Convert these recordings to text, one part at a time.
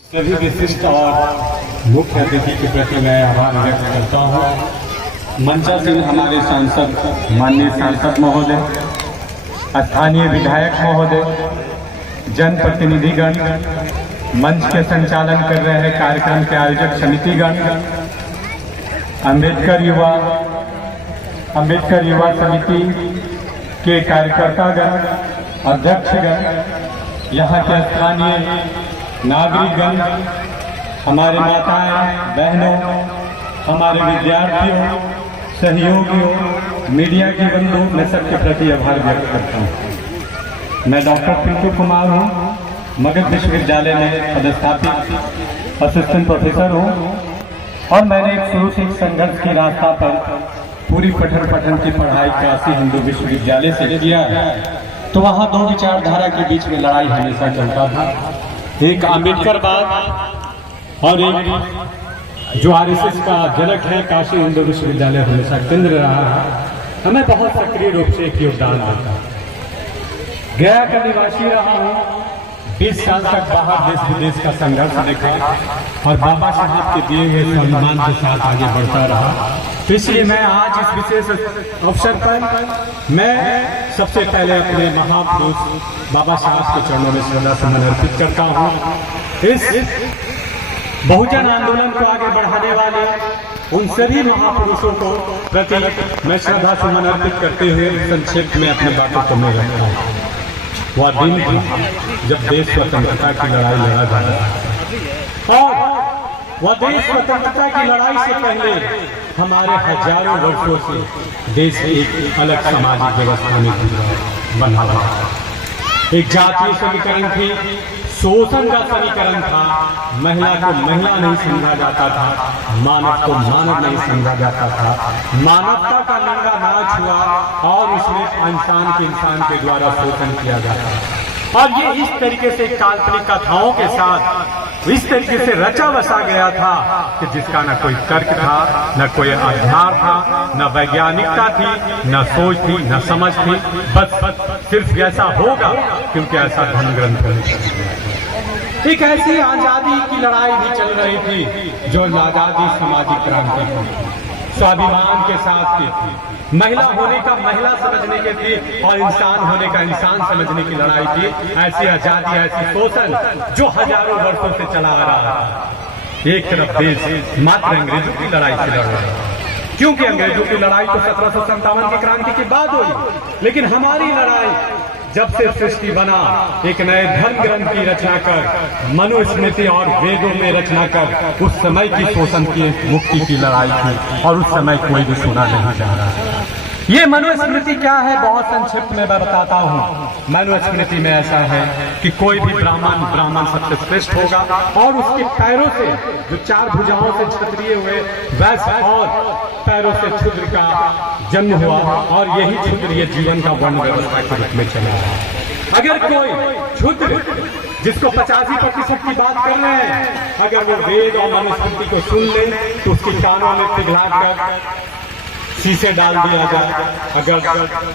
सभी विशिष्ट और मुख्य अतिथि के प्रति मैं आभार व्यक्त करता हूँ। मंचासीन हमारे सांसद माननीय सांसद महोदय, स्थानीय विधायक महोदय, जनप्रतिनिधिगण, मंच के संचालन कर रहे हैं कार्यक्रम के आयोजक समितिगण, अम्बेडकर युवा समिति के कार्यकर्तागण, अध्यक्षगण, यहाँ के स्थानीय नागरिकगण, हमारे माताएं बहनों, हमारे विद्यार्थियों, सहयोगियों, मीडिया के बंधु, मैं सबके प्रति आभार व्यक्त करता हूँ। मैं डॉक्टर पिंटू कुमार हूँ, मगध विश्वविद्यालय में पदस्थापित असिस्टेंट प्रोफेसर हूँ और मैंने एक शुरू से संघर्ष के रास्ता पर पूरी पठन की पढ़ाई काशी हिंदू विश्वविद्यालय से किया है। तो वहाँ दो विचारधारा के बीच में लड़ाई हमेशा चलता था, एक अम्बेडकरवाद और एक जो आरएसएस का जनक है काशी हिंदू विश्वविद्यालय हमेशा केंद्र रहा है। हमें बहुत सक्रिय रूप से एक योगदान देता है। गया का निवासी रहा हूँ, 20 साल तक बाहर देश विदेश का संघर्ष देखा और बाबा साहब के दिए हुए सम्मान के साथ आगे बढ़ता रहा। तो इसलिए मैं आज इस विशेष अवसर पर मैं सबसे पहले अपने महापुरुष बाबा साहब के चरणों में श्रद्धा सुमन अर्पित करता हूँ। इस बहुजन आंदोलन को आगे बढ़ाने वाले उन सभी महापुरुषों को प्रति मैं श्रद्धा सुमन अर्पित करते हुए संक्षेप में अपने बातों को मैं रखता हूँ। वह दिन था जब देश स्वतंत्रता की लड़ाई लड़ा जा रहा था और वह देश स्वतंत्रता की लड़ाई से पहले हमारे हजारों वर्षों से देश एक अलग सामाजिक व्यवस्था में बना हुआ था। एक जातीय समीकरण थी, शोषण का समीकरण था, महिला को महिला नहीं समझा जाता था, मानव को मानव नहीं समझा जाता था, मानवता का नंगा नाच हुआ और उसमें इंसान के द्वारा शोषण किया जाता था। और ये इस तरीके से काल्पनिक कथाओं के साथ इस तरीके से रचा बसा गया था कि जिसका न कोई तर्क था, न कोई आधार था, न वैज्ञानिकता थी, न सोच थी, न समझ थी। बस सिर्फ ऐसा होगा क्योंकि ऐसा धर्म ग्रंथ है। एक ऐसी आजादी की लड़ाई भी चल रही थी जो आजादी सामाजिक क्रांति की स्वाभिमान के साथ की थी, महिला होने का महिला समझने की थी और इंसान होने का इंसान समझने की लड़ाई थी। ऐसी आजादी, ऐसी शोषण जो हजारों वर्षों से चला आ रहा है। एक तरफ देश मात्र अंग्रेजों की लड़ाई से लड़ रहा है, क्योंकि अंग्रेजों की लड़ाई तो 1757 की क्रांति के बाद हुई, लेकिन हमारी लड़ाई जब से सृष्टि बना, एक नए धर्म ग्रंथ की रचना कर, मनुस्मृति और वेदों में रचना कर, उस समय की शोषण की मुक्ति की लड़ाई थी और उस समय कोई भी सुना नहीं जा रहा। ये मनुस्मृति क्या है, बहुत संक्षिप्त में मैं बताता हूँ। मनुस्मृति में ऐसा है कि कोई भी ब्राह्मण सबसे श्रेष्ठ होगा और उसके पैरों से जो 4 भुजाओं से क्षत्रिय हुए, वैश्य और पैरों से क्षुद्र का जन्म हुआ और यही क्षुद्र ये जीवन का वर्ण व्यवस्था के रूप में चला। अगर कोई क्षुद्र जिसको 85% की बात कर रहे हैं, अगर वो वेद और मनुस्मृति को सुन ले तो उसके कानों में पिघलाकर शीशे डाल दिया जाए, अगर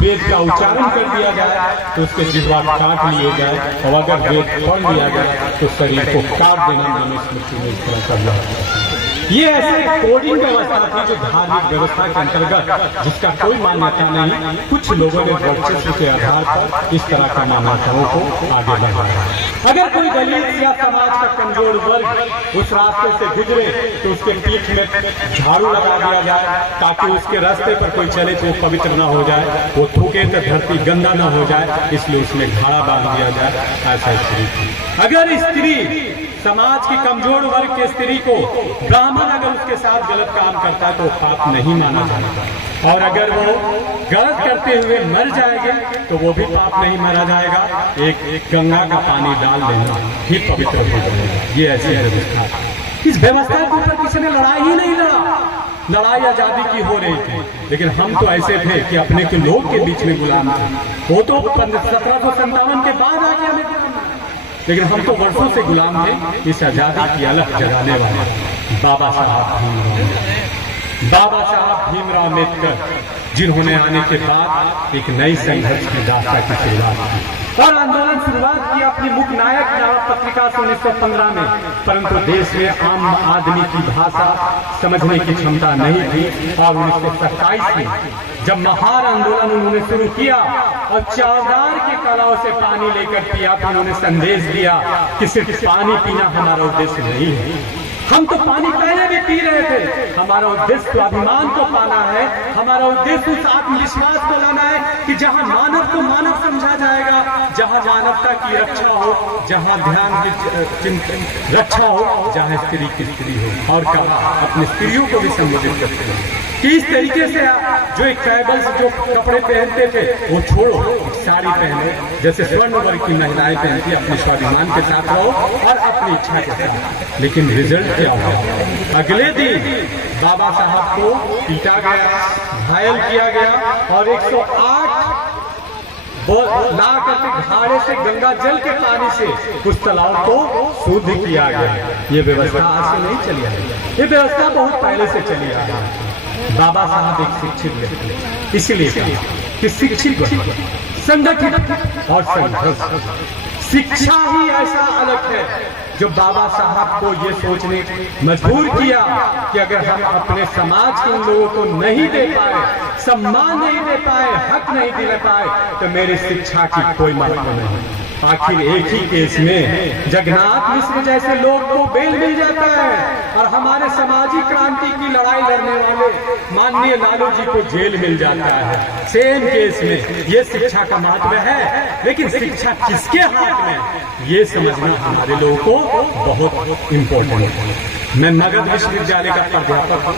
वेद का उच्चारण कर दिया जाए तो उसके जिह्वा काट लिए जाए और अगर वेद पढ़ लिया जाए तो शरीर को काट देना मनुस्मृति में इस तरह कर दिया। ये ऐसे कोडिंग व्यवस्था थी जो धार्मिक व्यवस्था के अंतर्गत जिसका कोई मान्यता नहीं, कुछ लोगों ने वर्चस्व के आधार पर इस तरह का मान्यताओं को आगे बढ़ाया। अगर कोई दलित या समाज का कमजोर वर्ग उस रास्ते से गुजरे तो उसके पीठ में झाड़ू लगा दिया जाए ताकि उसके रास्ते पर कोई चले तो वो पवित्र न हो जाए, वो थूके तो धरती गंदा न हो जाए, इसलिए उसमें घाड़ा बांध दिया जाए। ऐसा स्त्री थी। अगर स्त्री समाज की कमजोर वर्ग के स्त्री को ब्राह्मण अगर उसके साथ गलत काम करता है तो पाप नहीं माना जाएगा और अगर वो गलत करते हुए मर जाएगा तो वो भी पाप नहीं माना जाएगा। एक गंगा का पानी डाल देना ही पवित्र हो जाएगा। ये ऐसी व्यवस्था, इस व्यवस्था के ऊपर किसी ने लड़ाई ही नहीं लड़ा। लड़ाई आजादी की हो रही थी, लेकिन हम तो ऐसे थे कि अपने के लोग के बीच में गुलाम थे। वो तो 1757 के बाद आके हमें, लेकिन हम तो वर्षों से गुलाम थे। इस आजादी की अलग जगाने वाले बाबा साहब भीमराव अम्बेडकर, जिन्होंने आने के बाद एक नई संघर्ष की दास्ता की शुरुआत की। और आंदोलन शुरुआत किया अपनी मुख्य नायक नामक पत्रिका से 1915 में। परंतु देश में आम आदमी की भाषा समझने की क्षमता नहीं थी और 1927 में जब महान आंदोलन उन्होंने शुरू किया और चावदार के तालाब से पानी लेकर पिया तो उन्होंने संदेश दिया कि सिर्फ पानी पीना हमारा उद्देश्य नहीं है। हम तो पानी पहले भी पी रहे थे, हमारा उद्देश्य स्वाभिमान को पाना है, हमारा उद्देश्य उस आत्मविश्वास को लाना है कि जहां मानव को मानव समझा जाएगा, जहां मानवता की रक्षा हो, जहां ध्यान की रक्षा हो, जहां स्त्री की स्त्री हो। और कहा अपनी स्त्रियों को भी संबोधित करते हैं कि इस तरीके से जो एक ट्राइबल्स जो कपड़े पहनते थे वो छोड़ो, साड़ी पहनो जैसे स्वर्ण वर्ग की महिलाएं पहनती, अपने स्वाभिमान के साथ रहो और अपनी इच्छा के साथ। लेकिन रिजल्ट क्या हुआ? अगले दिन बाबा साहब को पीटा गया, घायल किया गया और 108 ला करके घाड़े से गंगा जल के पानी से उस तालाब को शुद्ध किया गया। ये व्यवस्था आज से नहीं चली आ रही, ये व्यवस्था बहुत पहले से चली आ रही है। बाबा साहब एक शिक्षित व्यक्ति, इसलिए कि शिक्षित संगठित और संघर्ष शिक्षा ही ऐसा अलग है जो बाबा साहब को ये सोचने मजबूर किया कि अगर हम अपने समाज के उन लोगों को नहीं दे पाए, सम्मान नहीं दे पाए, हक नहीं दिला पाए तो मेरी शिक्षा की कोई महत्व नहीं। आखिर एक ही केस में जगन्नाथ मिश्र जैसे लोग को बेल मिल जाता है और हमारे सामाजिक क्रांति की लड़ाई लड़ने वाले माननीय लालू जी को जेल मिल जाता है। सेम केस में ये शिक्षा का महत्व है, लेकिन शिक्षा किसके हाथ में ये समझना हमारे लोगों को बहुत इम्पोर्टेंट है। मैं मगध विश्वविद्यालय का प्राध्यापक,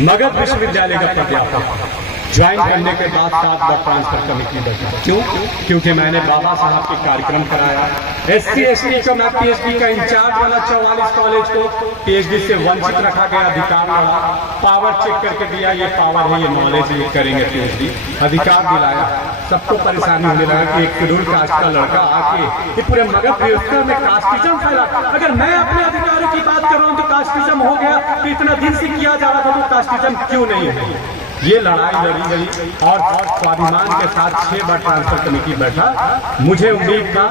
मगध विश्वविद्यालय का प्राध्यापक ज्वाइन करने के बाद 7 बार ट्रांसफर कमेटी बैठा। क्यों? क्योंकि मैंने बाबा साहब के कार्यक्रम कराया। SC ST को मैं PhD का इंचार्ज वाला 44 कॉलेज को PhD से वंचित रखा गया, अधिकार लड़ा, पावर चेक करके दिया, ये पावर है, ये नॉलेज, ये करेंगे PhD, अधिकार दिलाया। सबको परेशानी होने लगा कि एक शेड्यूल कास्ट का लड़का आके ये पूरे मगध व्यवस्था में कास्टिज्म फैला। अगर मैं अपने अधिकारों की बात कर रहा हूँ तो कास्टिज्म हो गया, तो इतना दिन से किया जा रहा था तो कास्टिज्म क्यों नहीं है? ये लड़ाई लड़ी गई और स्वाभिमान के साथ 6 बार ट्रांसफर कमेटी बैठा। मुझे उम्मीद था,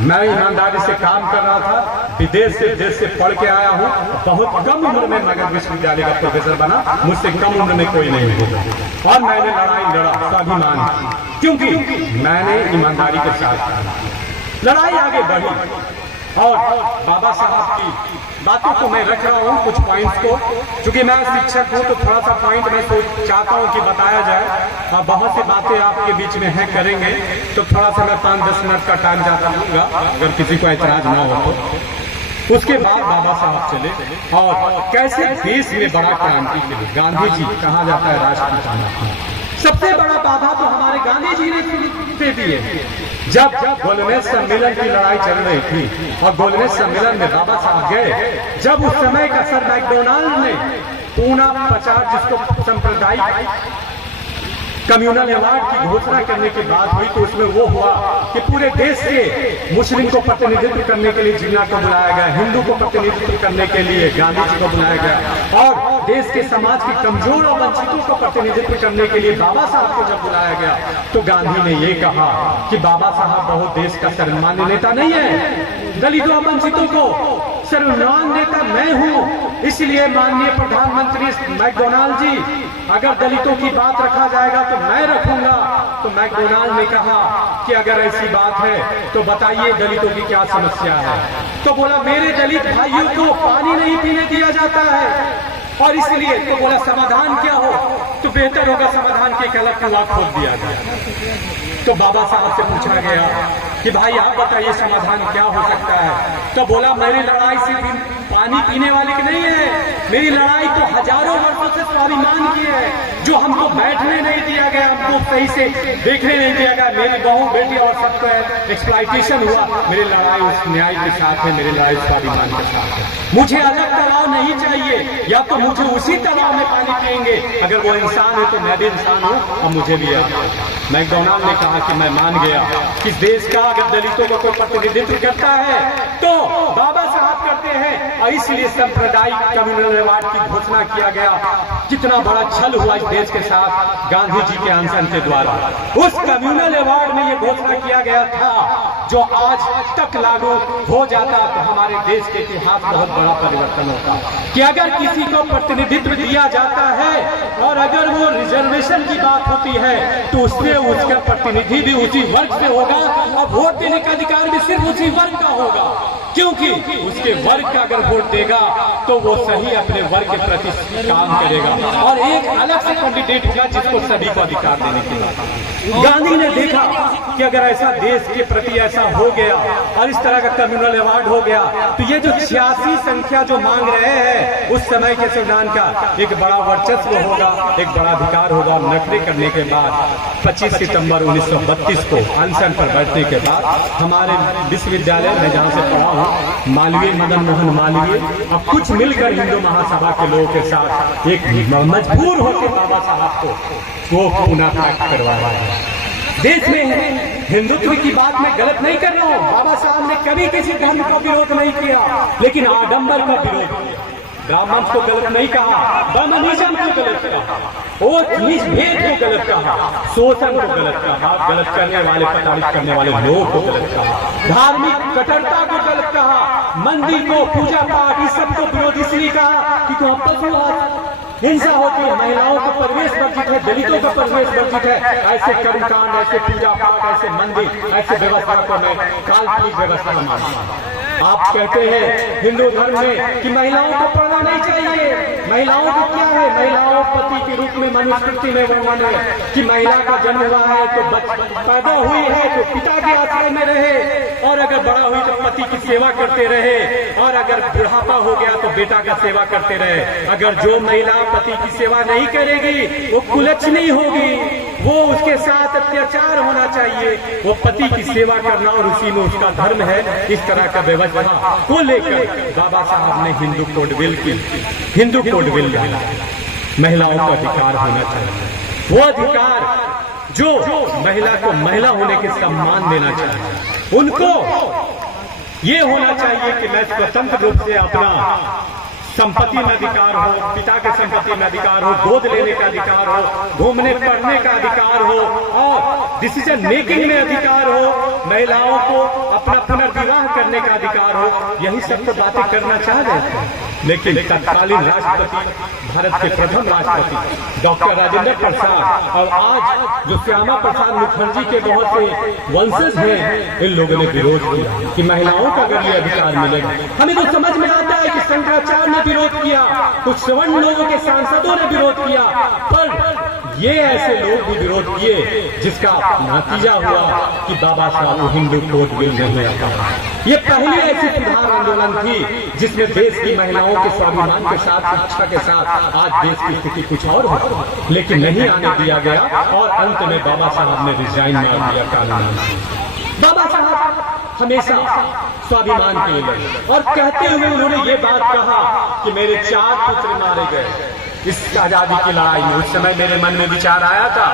मैं ईमानदारी से काम कर रहा था, विदेश से देश से पढ़ के आया हूँ, बहुत कम उम्र में मगध विश्वविद्यालय का प्रोफेसर बना, मुझसे कम उम्र में कोई नहीं होगा। और मैंने लड़ाई लड़ा स्वाभिमान की, क्योंकि मैंने ईमानदारी के साथ लड़ाई आगे बढ़ी। और बाबा साहब की बातों को मैं रख रहा हूँ, कुछ पॉइंट्स को, क्योंकि मैं शिक्षक हूँ तो थोड़ा सा पॉइंट मैं चाहता हूँ कि बताया जाए। और बहुत सी बातें आपके बीच में है करेंगे तो थोड़ा सा मैं 5-10 मिनट का टाइम जाता दूंगा, अगर किसी को ऐतराज ना हो तो। उसके बाद बाबा साहब चले और कैसे देश में बड़ा क्रांति के लिए गांधी जी कहा जाता है राष्ट्रपिता। सबसे बड़ा बाधा तो हमारे गांधी जी ने दे दिए। जब गोलमेज सम्मेलन की लड़ाई चल रही थी और गोलमेज सम्मेलन में बाबा साहब गए, जब उस समय का सर मैकडोनाल्ड ने पूना 50 जिसको सांप्रदायिक कम्युनल अवार्ड की घोषणा करने की बात हुई तो उसमें वो हुआ कि पूरे देश से मुस्लिम को प्रतिनिधित्व करने के लिए जिन्ना को बुलाया गया, हिंदू को प्रतिनिधित्व करने के लिए गांधी जी को बुलाया गया और देश के समाज के कमजोर और वंचितों को प्रतिनिधित्व करने के लिए बाबा साहब को जब बुलाया गया तो गांधी ने ये कहा कि बाबा साहब बहुत देश का सर्वमान्य नेता नहीं है, दलितों और वंचितों को सर्वमान्य नेता मैं हूँ, इसलिए माननीय प्रधानमंत्री मैकडोनाल्ड जी अगर दलितों की बात रखा जाएगा तो मैं रखूंगा। तो मैकडोनाल्ड ने कहा कि अगर ऐसी बात है तो बताइए दलितों की क्या समस्या है। तो बोला मेरे दलित भाइयों को पानी नहीं पीने दिया जाता है और इसलिए, तो बोला समाधान क्या हो? तो बेहतर होगा समाधान के एक अलग कुआं खोद दिया गया। तो बाबा साहब से पूछा गया कि भाई आप बताइए समाधान क्या हो सकता है? तो बोला मेरी लड़ाई सिर्फ पानी पीने वाले की नहीं है, मेरी लड़ाई तो हजारों वर्षों से स्वाभिमान की है, जो हमको बैठने नहीं दिया गया, हमको सही से देखने नहीं दिया गया, मेरी बहू बेटी और सबको एक्सप्लॉइटेशन हुआ। मेरी लड़ाई उस न्याय के साथ है, मेरी लड़ाई स्वाभिमान के साथ है। मुझे अलग तालाब नहीं चाहिए, या तो मुझे उसी तालाब में पानी पिएंगे, अगर वो इंसान है तो मैं भी इंसान हूँ और मुझे भी मैकडोनाल्ड ने कहा कि मैं मान गया कि देश का अगर दलितों को कोई प्रतिनिधित्व करता है तो बाबा साहब करते हैं और इसलिए सांप्रदायिक कम्युनल अवार्ड की घोषणा किया गया। कितना बड़ा छल हुआ इस देश के साथ गांधी जी के अनशन के द्वारा। उस कम्युनल अवार्ड में यह घोषणा किया गया था, जो आज तक लागू हो जाता तो हमारे देश के इतिहास बहुत बड़ा परिवर्तन होता, कि अगर किसी को प्रतिनिधित्व दिया जाता है और अगर वो रिजर्वेशन की बात होती है तो उसमें उसका प्रतिनिधि भी उसी वर्ग से होगा और वोट देने का अधिकार भी सिर्फ उसी वर्ग का होगा, क्योंकि उसके वर्ग का अगर वोट देगा तो वो सही अपने वर्ग के प्रति काम करेगा और एक अलग से कैंडिडेट होगा जिसको सभी को अधिकार देने के बाद। गांधी ने देखा कि अगर ऐसा देश के प्रति ऐसा हो गया और इस तरह का कम्युनल अवार्ड हो गया तो ये जो 86 संख्या जो मांग रहे हैं उस समय के संविधान का एक बड़ा वर्चस्व होगा, एक बड़ा अधिकार होगा। और नखरे करने के बाद 25 सितंबर 1932 को अनशन पर बैठने के बाद हमारे विश्वविद्यालय में जहाँ से पढ़ा हूँ, मालवीय मदन मोहन मालवीय, अब कुछ मिलकर हिंदू महासभा के लोगों के साथ एक मजबूर होकर बाबा साहब को पुनः प्राप्त करवाया है। देश में हिंदुत्व की बात मैं गलत नहीं कर रहा हूँ, बाबा साहब ने कभी किसी धर्म का विरोध नहीं किया, लेकिन आडंबर का विरोध किया। ब्राह्मण को गलत नहीं कहा, ब्राह्मणिज्म को गलत कहा, और निज भेद को गलत कहा, शोषण को गलत कहा, गलत करने वाले प्रताड़ित करने वाले लोगों को गलत कहा, धार्मिक कट्टरता को गलत कहा, मंदिर को पूजा पाठ इस सब को विरोध इसलिए कहा कि वहाँ पशुवाद हिंसा होती है, महिलाओं का प्रवेश वर्जित है, दलितों का प्रवेश वर्जित है। ऐसे कर्मकांड, ऐसे पूजा पाठ, ऐसे मंदिर, ऐसे व्यवस्था को मैं काल्पनिक व्यवस्था मानता हूँ। आप कहते हैं हिंदू धर्म में कि महिलाओं को पढ़ना नहीं चाहिए, महिलाओं को क्या है, महिलाओं पति के रूप में मनुस्मृति में वर्णन है कि महिला का जन्म हुआ है तो पैदा हुई है तो पिता के आश्रय में रहे, और अगर बड़ा हुई तो पति की सेवा करते रहे, और अगर बुढ़ापा हो गया तो बेटा का सेवा करते रहे। अगर जो महिला पति की सेवा नहीं करेगी वो कुलच्छनी होगी, वो उसके साथ अत्याचार होना चाहिए, वो पति की सेवा करना और उसी में उसका धर्म है। इस तरह का व्यवस्था को लेकर बाबा साहब ने हिंदू कोड बिल लाया। महिलाओं का अधिकार होना चाहिए, वो अधिकार जो महिला को महिला होने के सम्मान देना चाहिए। उनको ये होना चाहिए कि मैं स्वतंत्र रूप से अपना संपत्ति में अधिकार हो, पिता के संपत्ति में अधिकार हो, गोद लेने का अधिकार हो, घूमने पढ़ने का अधिकार हो, और डिसीजन मेकिंग में अधिकार हो, महिलाओं को अपना पुनर्विवाह करने का अधिकार हो। यही सब तो बातें करना चाह रहे थे, लेकिन तत्कालीन राष्ट्रपति, भारत के प्रथम राष्ट्रपति डॉक्टर राजेंद्र प्रसाद और आज जो श्यामा प्रसाद मुखर्जी के बहुत से वंशज हैं, इन लोगों ने विरोध किया कि महिलाओं का अगर ये अधिकार मिलेगा। हमें तो समझ में आता है कि शंकराचार्य ने विरोध किया, कुछ सवर्ण लोगों के सांसदों ने विरोध किया, पर ये ऐसे लोग भी विरोध किए जिसका नतीजा हुआ कि बाबा साहब हिंदू कोड बिल नहीं आता। ये पहली ऐसी सुधार आंदोलन थी जिसमें देश की महिलाओं के स्वाभिमान के साथ, शिक्षा के साथ आज देश की स्थिति कुछ और हो, लेकिन नहीं आने दिया गया और अंत में बाबा साहब ने रिजाइन मार दिया कानून। बाबा साहब हमेशा स्वाभिमान के लिए लड़े और कहते हुए उन्होंने ये बात कहा कि मेरे 4 पुत्र मारे गए इस आजादी की लड़ाई में। उस समय मेरे मन में विचार आया था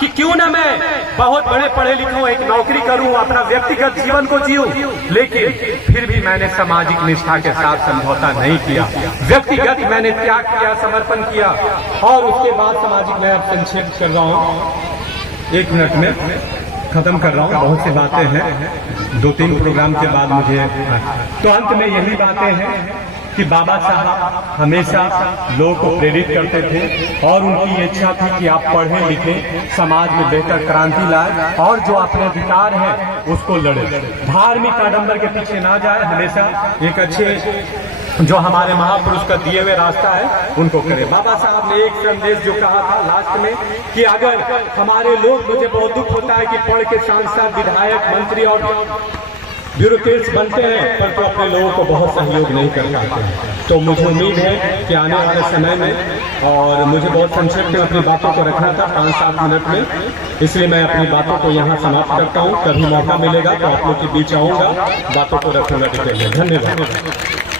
कि क्यों ना मैं बहुत बड़े पढ़े लिखूं, एक नौकरी करूं, अपना व्यक्तिगत जीवन को जीऊं, लेकिन फिर भी मैंने सामाजिक निष्ठा के साथ समझौता नहीं किया। व्यक्तिगत मैंने त्याग किया, समर्पण किया। और उसके बाद सामाजिक, मैं अब संक्षेप कर रहा हूँ, 1 मिनट में खत्म कर रहा हूँ, बहुत सी बातें हैं, 2-3 प्रोग्राम के बाद मुझे। तो अंत में यही बातें हैं कि बाबा साहब हमेशा लोगों को प्रेरित करते थे और उनकी ये इच्छा थी कि आप पढ़ें लिखें, समाज में बेहतर क्रांति लाए और जो अपने अधिकार है उसको लड़े, धार्मिक आडंबर के पीछे ना जाए, हमेशा एक अच्छे जो हमारे महापुरुष का दिए हुए रास्ता है उनको करें। बाबा साहब ने एक संदेश जो कहा था लास्ट में कि अगर हमारे लोग, मुझे बहुत दुख होता है कि पढ़ के सांसद, विधायक, मंत्री और ब्यूरोक्रेट्स बनते हैं पर तो अपने लोगों को बहुत सहयोग नहीं कर पाते हैं। तो मुझे उम्मीद है कि आने वाले समय में, और मुझे बहुत संक्षेप में अपनी बातों को रखना था 5-7 मिनट में, इसलिए मैं अपनी बातों को यहाँ समाप्त करता हूँ। कभी मौका मिलेगा तो आप लोग के बीच आऊँगा, बातों को रखूंगा डिटेल में। धन्यवाद।